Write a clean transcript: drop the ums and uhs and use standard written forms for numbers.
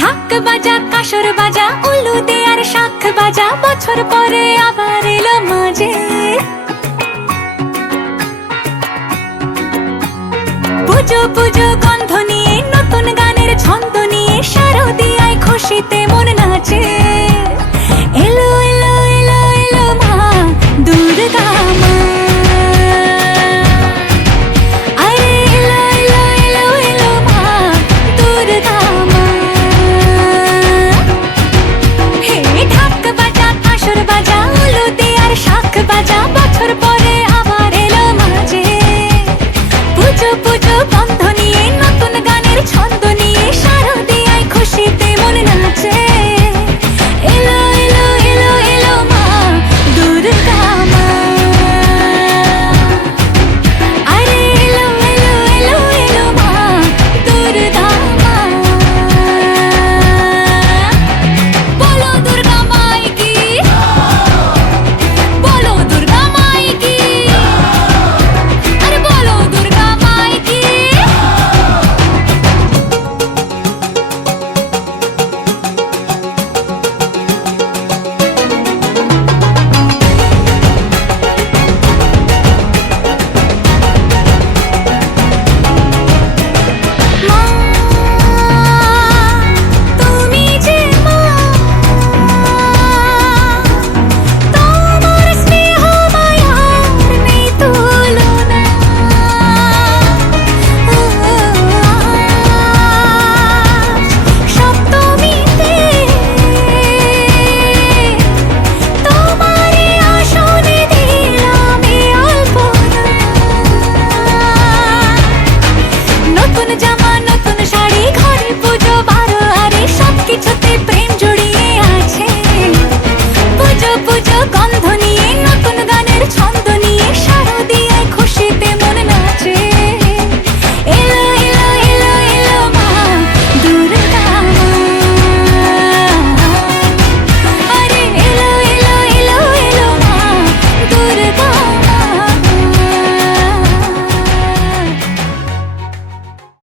ঢাক বাজা কাসর বাজা উলু দে আর শাখ বাজা, বছর পরে আবার এলো মাঝে। পুজো পুজো গন্ধ নিয়ে নতুন গানের ছন্দ নিয়ে শারদিয়ায় খুশিতে মন নাচে।